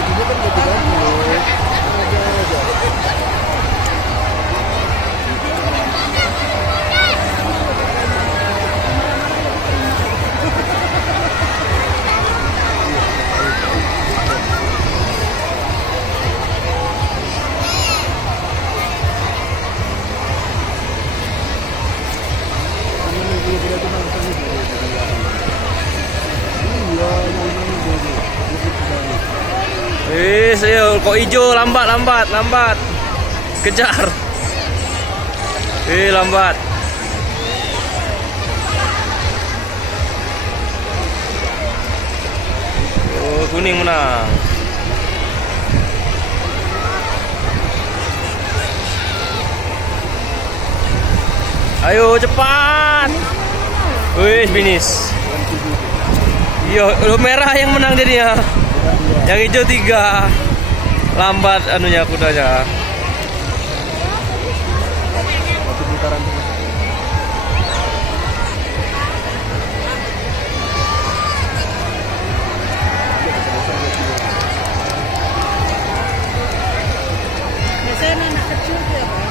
bajunya kan ganti-ganti loh. Ada aja. Kok hijau, lambat, lambat, lambat. Kejar. Lambat. Oh, kuning menang. Ayo cepat. Wih, finish. Yo, merah yang menang jadinya. Yang hijau 3. Lambat anunya kudanya. Biasanya anak kecil ya, Pak.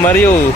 Mario.